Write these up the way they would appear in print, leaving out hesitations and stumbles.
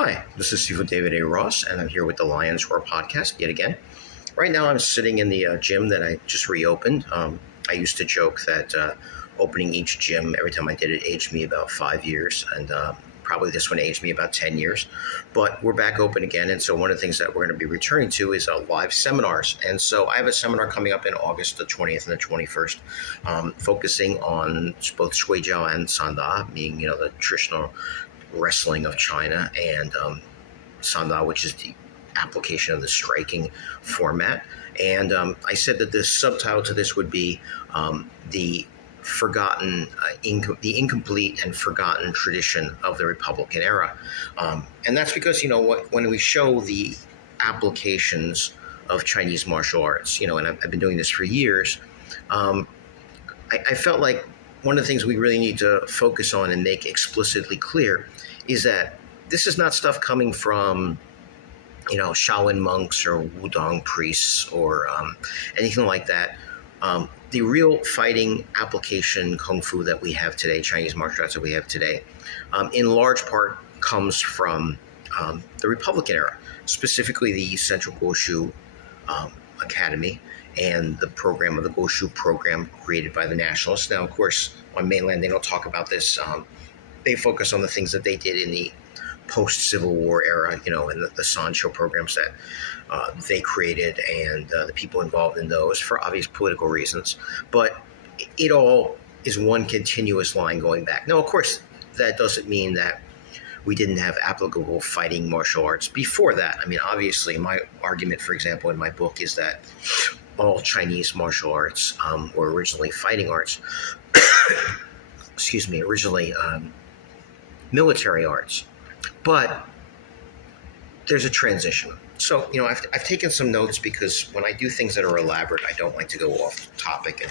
Hi, this is Sifu David A. Ross, and I'm here with the Lions Roar podcast yet again. Right now, I'm sitting in the gym that I just reopened. I used to joke that opening each gym every time I did it aged me about 5 years, and probably this one aged me about 10 years. But we're back open again, and so one of the things that we're going to be returning to is live seminars. And so I have a seminar coming up in August the 20th and the 21st, focusing on both Shuai Jiao and Sanda, meaning the traditional wrestling of China, and Sanda, which is the application of the striking format. And I said that the subtitle to this would be the incomplete and forgotten tradition of the Republican era. And that's because, when we show the applications of Chinese martial arts, and I've been doing this for years, I felt like one of the things we really need to focus on and make explicitly clear is that this is not stuff coming from, Shaolin monks or Wudong priests or anything like that. The real fighting application Kung Fu that we have today, Chinese martial arts that we have today, in large part comes from the Republican era, specifically the Central Guoshu Academy and the program of the Goshu program created by the nationalists. Now, of course, on mainland, they don't talk about this. They focus on the things that they did in the post-Civil War era, and the Sancho programs that they created, and the people involved in those for obvious political reasons. But it all is one continuous line going back. Now, of course, that doesn't mean that we didn't have applicable fighting martial arts before that. I mean, obviously, my argument, for example, in my book is that all Chinese martial arts were originally fighting arts. Originally military arts. But there's a transition. So, I've taken some notes because when I do things that are elaborate, I don't like to go off topic, and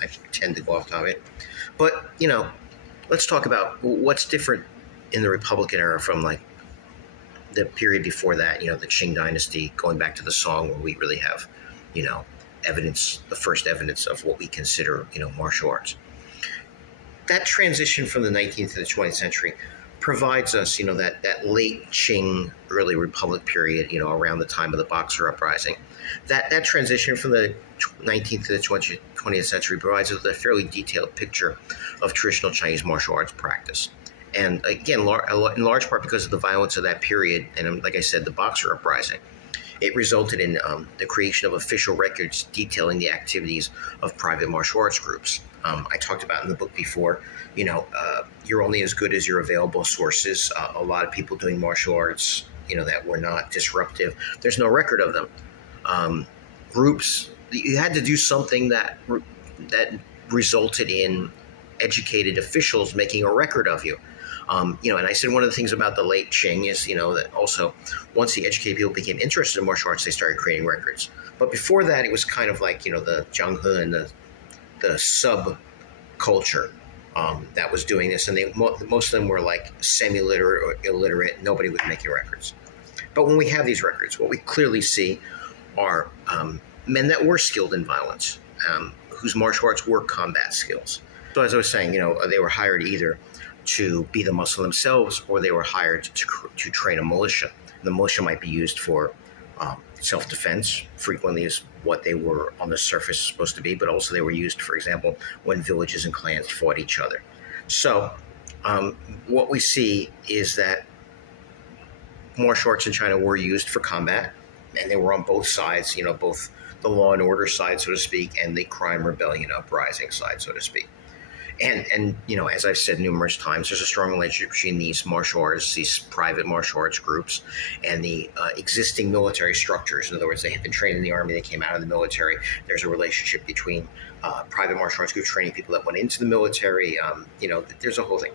I tend to go off topic. But, let's talk about what's different in the Republican era from the period before that, the Qing dynasty, going back to the Song, where we really have, evidence, the first evidence of what we consider, martial arts. That transition from the 19th to the 20th century provides us, that late Qing, early Republic period, around the time of the Boxer Uprising. That transition from the 19th to the 20th century provides us with a fairly detailed picture of traditional Chinese martial arts practice. And again, in large part because of the violence of that period, and like I said, the Boxer Uprising, it resulted in the creation of official records detailing the activities of private martial arts groups. I talked about in the book before, you're only as good as your available sources. A lot of people doing martial arts, that were not disruptive, there's no record of them. Groups, you had to do something that resulted in educated officials making a record of you. And I said one of the things about the late Qing is, that also once the educated people became interested in martial arts, they started creating records. But before that, it was kind of like, the Zhanghe and the subculture that was doing this. And most of them were like semi-literate or illiterate. Nobody was making records. But when we have these records, what we clearly see are men that were skilled in violence, whose martial arts were combat skills. So as I was saying, they were hired either to be the muscle themselves, or they were hired to train a militia. The militia might be used for self-defense, frequently is what they were on the surface supposed to be, but also they were used, for example, when villages and clans fought each other. So what we see is that martial arts in China were used for combat, and they were on both sides, both the law and order side, so to speak, and the crime, rebellion, uprising side, so to speak. And as I've said numerous times, there's a strong relationship between these martial arts, these private martial arts groups, and the existing military structures. In other words, they had been trained in the army, they came out of the military. There's a relationship between private martial arts groups training people that went into the military. There's a whole thing.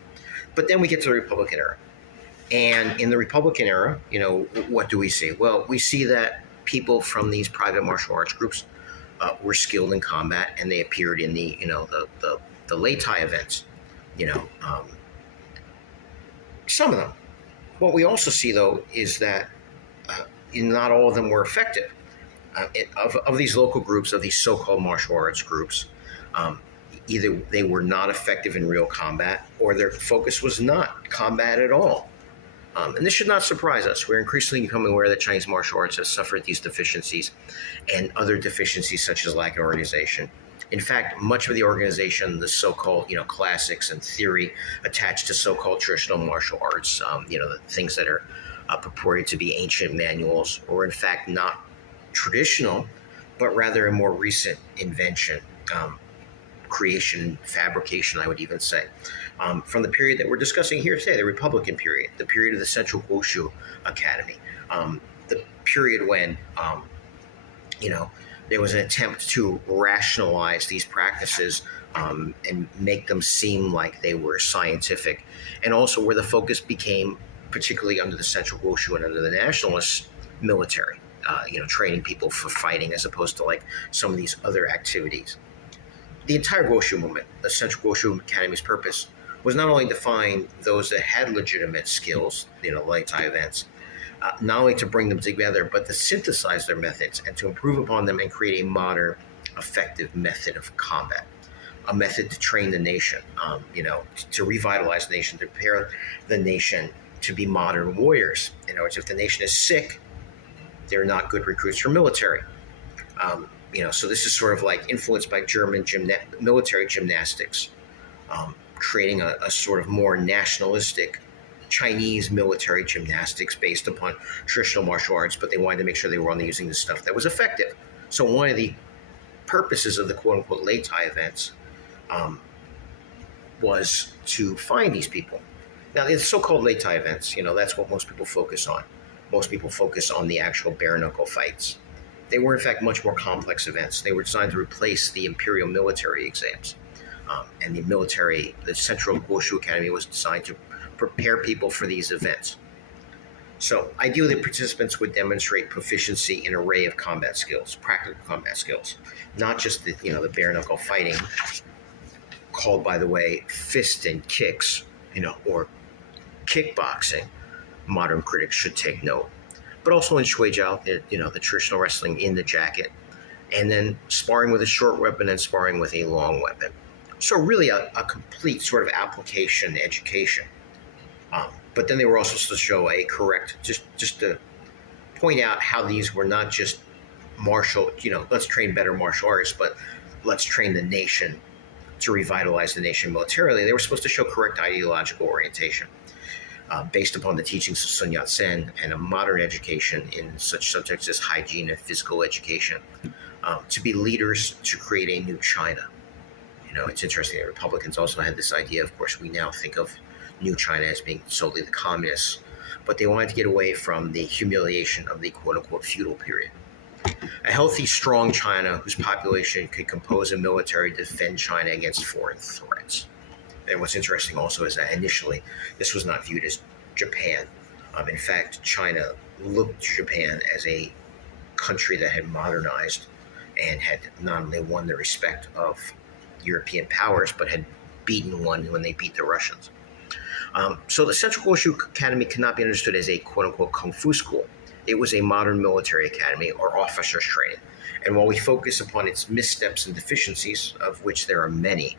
But then we get to the Republican era. And in the Republican era, what do we see? Well, we see that people from these private martial arts groups were skilled in combat, and they appeared in the late Thai events, some of them. What we also see, though, is that not all of them were effective. Of these local groups, of these so-called martial arts groups, either they were not effective in real combat, or their focus was not combat at all. And this should not surprise us. We're increasingly becoming aware that Chinese martial arts has suffered these deficiencies and other deficiencies such as lack of organization. In fact, much of the organization, the so-called, classics and theory attached to so-called traditional martial arts, the things that are purported to be ancient manuals, or in fact not traditional, but rather a more recent invention, creation, fabrication, I would even say, from the period that we're discussing here today, the Republican period, the period of the Central Guoshu Academy, the period when, there was an attempt to rationalize these practices and make them seem like they were scientific, and also where the focus became, particularly under the Central Guoshu and under the nationalist military, training people for fighting as opposed to like some of these other activities. The entire Goshu movement, the Central Guoshu Academy's purpose, was not only to find those that had legitimate skills, like Thai events, not only to bring them together, but to synthesize their methods and to improve upon them and create a modern, effective method of combat, a method to train the nation, to revitalize the nation, to prepare the nation to be modern warriors. In other words, if the nation is sick, they're not good recruits for military. So this is sort of like influenced by German military gymnastics, creating a sort of more nationalistic Chinese military gymnastics based upon traditional martial arts, but they wanted to make sure they were only using the stuff that was effective. So one of the purposes of the quote-unquote Lei Tai events was to find these people. Now, the so-called Lei Tai events, that's what most people focus on. Most people focus on the actual bare-knuckle fights. They were, in fact, much more complex events. They were designed to replace the imperial military exams. And the Central Guoshu Academy was designed to prepare people for these events. So ideally, participants would demonstrate proficiency in an array of combat skills, practical combat skills, not just the bare knuckle fighting, called, by the way, fist and kicks, or kickboxing. Modern critics should take note, but also in Shuai Jiao, the traditional wrestling in the jacket, and then sparring with a short weapon and sparring with a long weapon. So really a complete sort of application education. But then they were also supposed to show a correct, just to point out how these were not just martial, let's train better martial artists, but let's train the nation to revitalize the nation militarily. They were supposed to show correct ideological orientation based upon the teachings of Sun Yat-sen and a modern education in such subjects as hygiene and physical education, to be leaders to create a new China. It's interesting that Republicans also had this idea. Of course, we now think of New China as being solely the communists, but they wanted to get away from the humiliation of the quote-unquote feudal period. A healthy, strong China whose population could compose a military to defend China against foreign threats. And what's interesting also is that initially this was not viewed as Japan. In fact, China looked to Japan as a country that had modernized and had not only won the respect of European powers, but had beaten one when they beat the Russians. So the Central Guoshu Academy cannot be understood as a quote-unquote kung fu school. It was a modern military academy or officers training. And while we focus upon its missteps and deficiencies, of which there are many,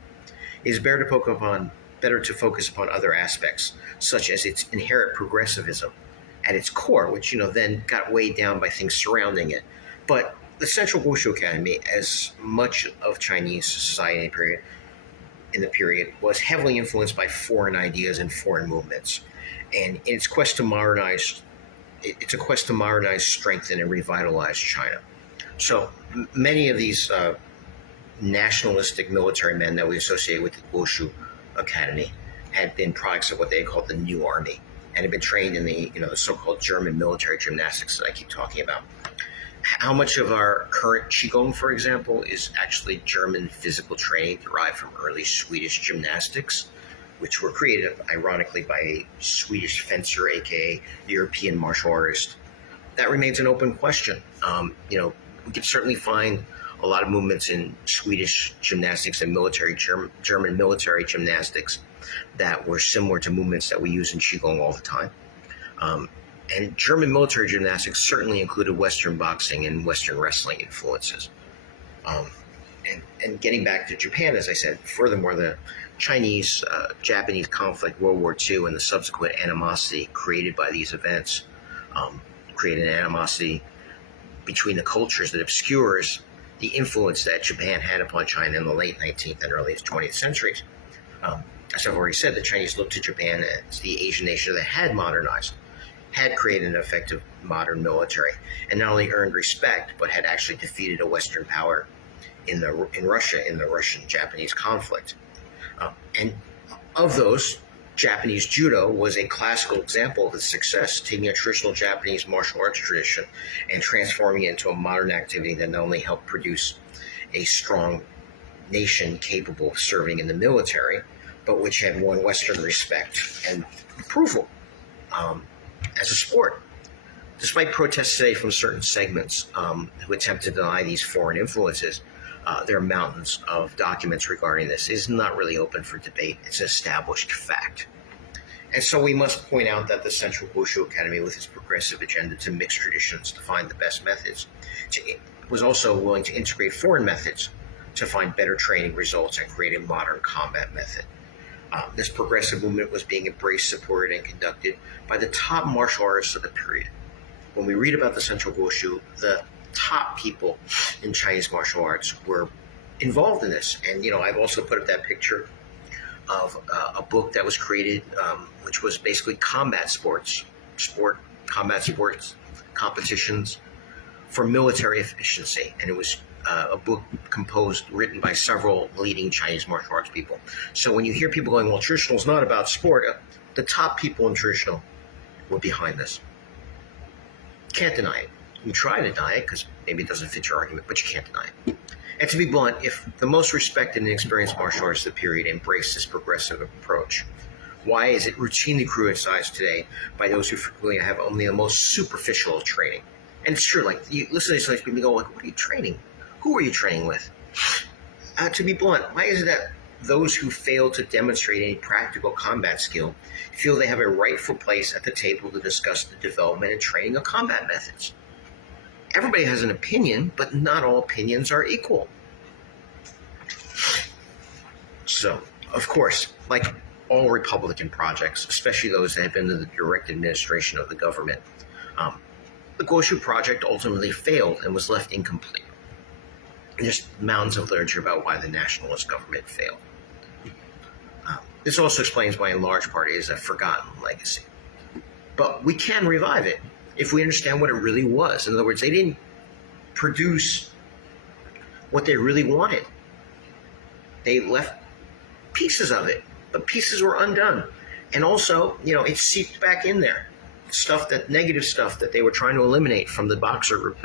it is better to focus upon other aspects, such as its inherent progressivism at its core, which then got weighed down by things surrounding it. But the Central Guoshu Academy, as much of Chinese society in the period, was heavily influenced by foreign ideas and foreign movements. And in its quest to modernize, it's a quest to modernize, strengthen, and revitalize China. So many of these nationalistic military men that we associate with the Guoshu Academy had been products of what they called the New Army and had been trained in the so-called German military gymnastics that I keep talking about. How much of our current Qigong, for example, is actually German physical training derived from early Swedish gymnastics, which were created, ironically, by a Swedish fencer, aka European martial artist? That remains an open question. We can certainly find a lot of movements in Swedish gymnastics and German military gymnastics that were similar to movements that we use in Qigong all the time. And German military gymnastics certainly included Western boxing and Western wrestling influences. And getting back to Japan, as I said, furthermore, the Chinese-Japanese conflict, World War II, and the subsequent animosity created by these events created an animosity between the cultures that obscures the influence that Japan had upon China in the late 19th and early 20th centuries. As I've already said, the Chinese looked to Japan as the Asian nation that had modernized, had created an effective modern military, and not only earned respect, but had actually defeated a Western power in Russia in the Russian-Japanese conflict. And of those, Japanese judo was a classical example of its success, taking a traditional Japanese martial arts tradition and transforming it into a modern activity that not only helped produce a strong nation capable of serving in the military, but which had won Western respect and approval as a sport. Despite protests today from certain segments who attempt to deny these foreign influences, there are mountains of documents regarding this. It is not really open for debate. It's an established fact. And so we must point out that the Central Guoshu Academy, with its progressive agenda to mix traditions to find the best methods, was also willing to integrate foreign methods to find better training results and create a modern combat method. This progressive movement was being embraced, supported, and conducted by the top martial artists of the period. When we read about the Central Guoshu, the top people in Chinese martial arts were involved in this. And, I've also put up that picture of a book that was created, which was basically combat sports competitions for military efficiency. And it was a book written by several leading Chinese martial arts people. So when you hear people going, well, traditional is not about sport, the top people in traditional were behind this. Can't deny it. You try to deny it because maybe it doesn't fit your argument, but you can't deny it. And to be blunt, if the most respected and experienced martial artists of the period embrace this progressive approach, why is it routinely criticized today by those who frequently have only the most superficial training? And it's true, like, you listen to these people go, like, what are you training? Who are you training with? To be blunt, why is it that those who fail to demonstrate any practical combat skill feel they have a rightful place at the table to discuss the development and training of combat methods? Everybody has an opinion, but not all opinions are equal. So, of course, like all Republican projects, especially those that have been in the direct administration of the government, the Goshu project ultimately failed and was left incomplete. There's mountains of literature about why the nationalist government failed. This also explains why, in large part, it is a forgotten legacy. But we can revive it if we understand what it really was. In other words, they didn't produce what they really wanted. They left pieces of it, but pieces were undone. And also, it seeped back in there. Negative stuff that they were trying to eliminate from the Boxer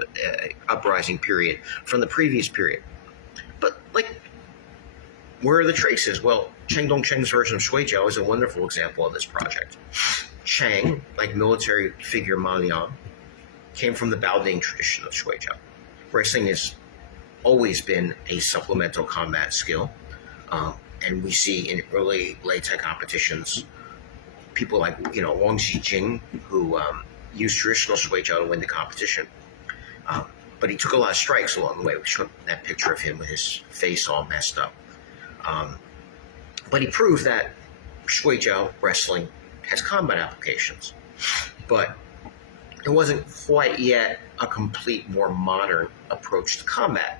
uprising period, from the previous period. But, where are the traces? Well, Cheng Dongcheng's version of Shuai Jiao is a wonderful example of this project. Cheng, like military figure Ma Liang, came from the Baoding tradition of Shuai Jiao. Wrestling has always been a supplemental combat skill, and we see in early Lei-Tai competitions people like Wang Xijing, who used traditional Shuai Jiao to win the competition. But he took a lot of strikes along the way. We showed that picture of him with his face all messed up. But he proved that Shuai Jiao wrestling has combat applications. But it wasn't quite yet a complete, more modern approach to combat.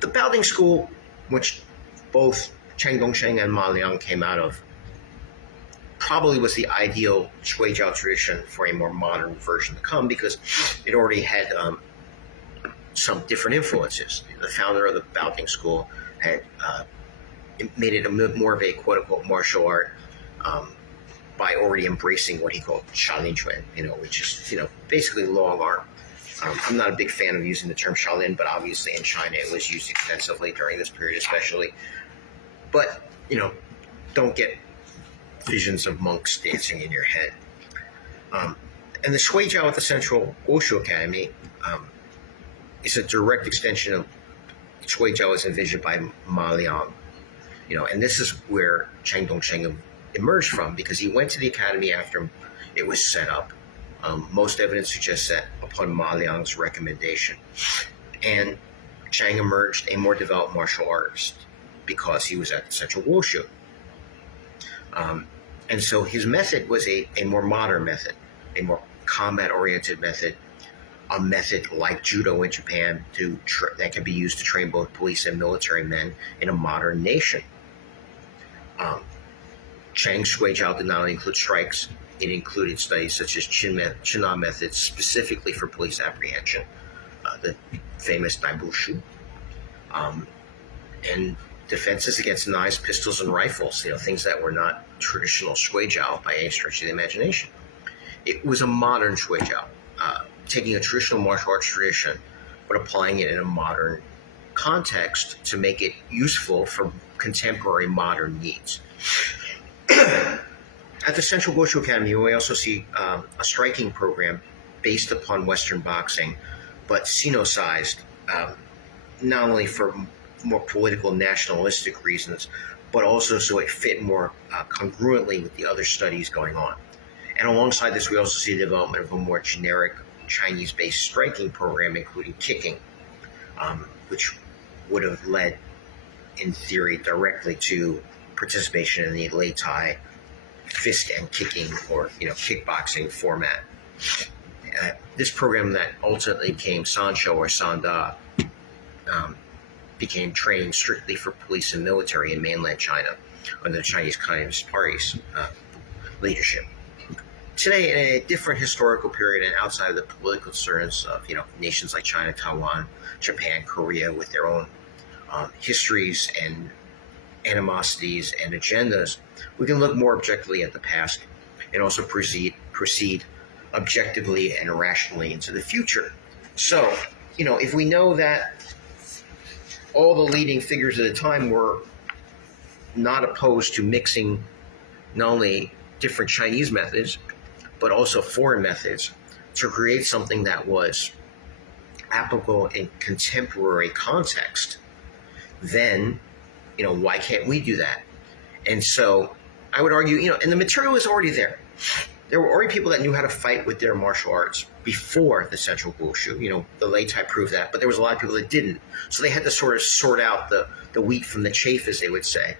The Baoding school, which both Cheng Dongcheng and Ma Liang came out of, probably was the ideal Shuai Jiao tradition for a more modern version to come, because it already had some different influences. The founder of the Baoding school had made it more of a quote-unquote martial art by already embracing what he called Shaolin Chuan, which is, basically long arm. I'm not a big fan of using the term Shaolin, but obviously in China it was used extensively during this period especially. But, don't get visions of monks dancing in your head. And the Shuai Jiao at the Central Guoshu Academy is a direct extension of Shuai Jiao as envisioned by Ma Liang. And this is where Cheng Dongcheng emerged from, because he went to the academy after it was set up. Most evidence suggests that upon Ma Liang's recommendation. And Cheng emerged a more developed martial artist. because he was at the Central Guoshu. And so his method was a more modern method, a more combat-oriented method, a method like judo in Japan that can be used to train both police and military men in a modern nation. Chang's Shuai Jiao did not only include strikes, it included studies such as China methods specifically for police apprehension, the famous Debunking, and defenses against knives, pistols, and rifles, things that were not traditional Shuai Jiao by any stretch of the imagination. It was a modern Shuai Jiao, taking a traditional martial arts tradition, but applying it in a modern context to make it useful for contemporary modern needs. At the Central Guoshu Academy, we also see a striking program based upon Western boxing, but Sino-sized, not only for more political nationalistic reasons, but also so it fit more congruently with the other studies going on. And alongside this, we also see the development of a more generic Chinese-based striking program, including kicking, which would have led, in theory, directly to participation in the Lei Tai fist and kicking, or kickboxing format. This program that ultimately became Sanshou or Sanda became training strictly for police and military in mainland China under the Chinese Communist Party's leadership. Today, in a different historical period and outside of the political concerns of nations like China, Taiwan, Japan, Korea, with their own histories and animosities and agendas, we can look more objectively at the past and also proceed objectively and rationally into the future. So, if we know that all the leading figures at the time were not opposed to mixing not only different Chinese methods, but also foreign methods to create something that was applicable in contemporary context, then, why can't we do that? And so I would argue, and the material is already there. There were already people that knew how to fight with their martial arts before the Central Guoshu. The Lei Tai proved that, but there was a lot of people that didn't. So they had to sort of sort out the wheat from the chaff, as they would say,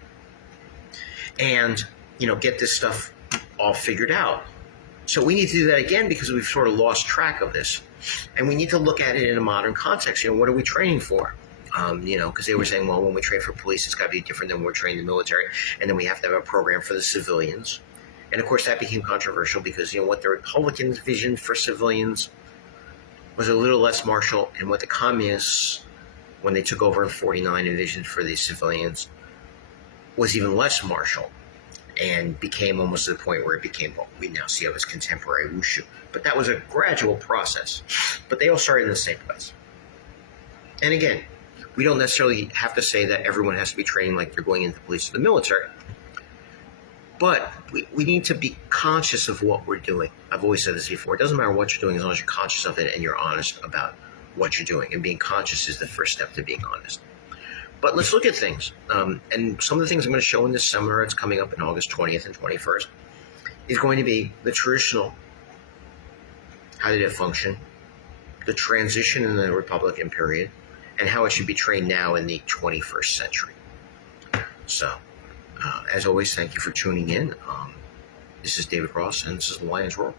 and, get this stuff all figured out. So we need to do that again because we've sort of lost track of this. And we need to look at it in a modern context. What are we training for? Because they were saying, well, when we train for police, it's got to be different than when we're training the military. And then we have to have a program for the civilians. And of course, that became controversial because, what the Republicans visioned for civilians was a little less martial, and what the communists, when they took over in 1949, envisioned for the civilians was even less martial, and became almost to the point where it became what we now see of as contemporary wushu. But that was a gradual process. But they all started in the same place. And again, we don't necessarily have to say that everyone has to be trained like they're going into the police or the military. But we need to be conscious of what we're doing. I've always said this before. It doesn't matter what you're doing as long as you're conscious of it and you're honest about what you're doing. And being conscious is the first step to being honest. But let's look at things. And some of the things I'm going to show in this seminar, it's coming up in August 20th and 21st, is going to be the traditional, how did it function, the transition in the Republican period, and how it should be trained now in the 21st century. So, as always, thank you for tuning in. This is David Ross, and this is the Lion's Roar.